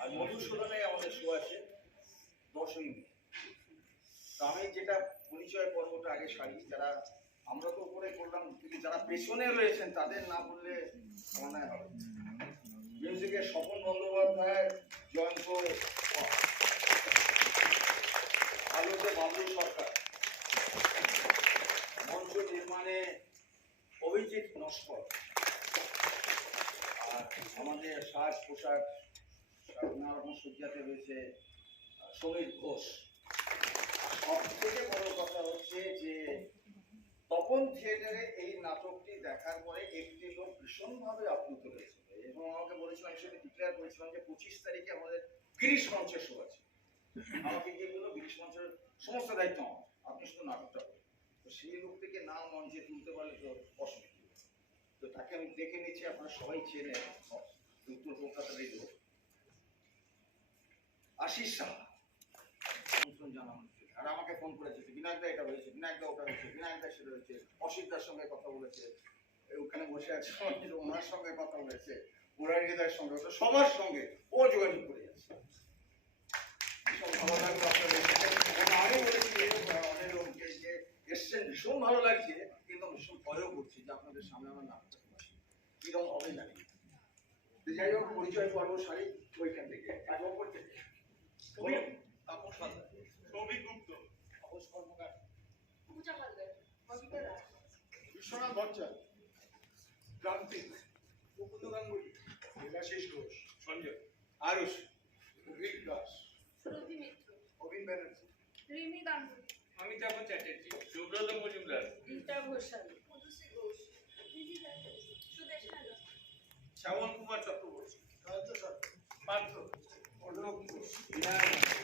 আর মধুসূদনে আমাদের শো আছে 10ই মে। তো আমি যেটা পরিচয় পর্বটা আগে সারি, যারা আমরা তো উপরে করলাম, কিন্তু যারা পেছনে রয়েছেন তাদের না বললে অন্যায় হবে। মিউজিকে স্বপন বন্দ্যোপাধ্যায়, জয়ন্ত, আলোতে বাবলু সরকার, মঞ্চ নির্মাণে অভিজিৎ নস্কর, আর আমাদের সাজ পোশাক নানা রকম সজ্জাতে রয়েছে সমীর ঘোষ। সব থেকে বড় কথা হচ্ছে যে তপন থিয়েটারে এই নাটকটি দেখার পরে একটি লোক ভীষণভাবে আপ্লুত হয়েছিল এবং আমাকে বলেছিলাম, সেটা ডিক্লেয়ার করেছিলাম যে 25 তারিখে আমাদের গিরিশ মঞ্চের শো আছে। আমাকে গিয়ে বললো গিরিশ মঞ্চের সমস্ত দায়িত্ব আমার, আপনি শুধু নাটকটা করুন। তো সেই লোকটিকে না মঞ্চে তুলতে পারলে তো অসুবিধা। তো তাকে আমি দেখে নিচ্ছি, আপনারা সবাই চেনেন, উত্তর কলকাতার এই লোক আশিস সাহা। জানানো আর আমাকে ফোন করেছে, বিনায়কদা এটা হয়েছে, বিনায়কদা ওটা হয়েছে, বিনায়কদা সেটা হয়েছে, অসিতদার সঙ্গে কথা বলেছে, ওখানে বসে আছে ওনার সঙ্গে কথা বলেছে, মুরারিদার সঙ্গে, সবার সঙ্গে ও যোগাযোগ করে যাচ্ছে। ভীষণ ভালো লাগলো আপনাদের, আমি বলেছি অনেক লোককে যে এসছেন, ভীষণ ভালো লাগছে, কিন্তু আমি ভীষণ ভয়ও করছি যে আপনাদের সামনে আমার নামটা কিরকম হবে জানি। যাই হোক, পরিচয় পর্ব সারি ওইখান থেকে এক অপর থেকে তাপস হালদার, সৌভিক গুপ্ত, তাপস কর্মকার, পূজা হালদার, বিশ্বনাথ ভট্টাচার্য, ক্রান্তি, মুকুন্দ গাঙ্গুলি, দেবাশিস ঘোষ, সঞ্জয়, আরুষ, অভিক দাস, রবি মিত্র, অভিন ব্যানার্জি, রিমি গাঙ্গুলি, অমিতাভ চ্যাটার্জি, সুব্রত মজুমদার, রীতা ঘোষাল, মধুশ্রী ঘোষ, সুদেশ নাগা, শ্যামল কুমার চক্রবর্তী, রাজ্য সরকার, পার্থ, অর্ণব ঘোষ, বিনায়ক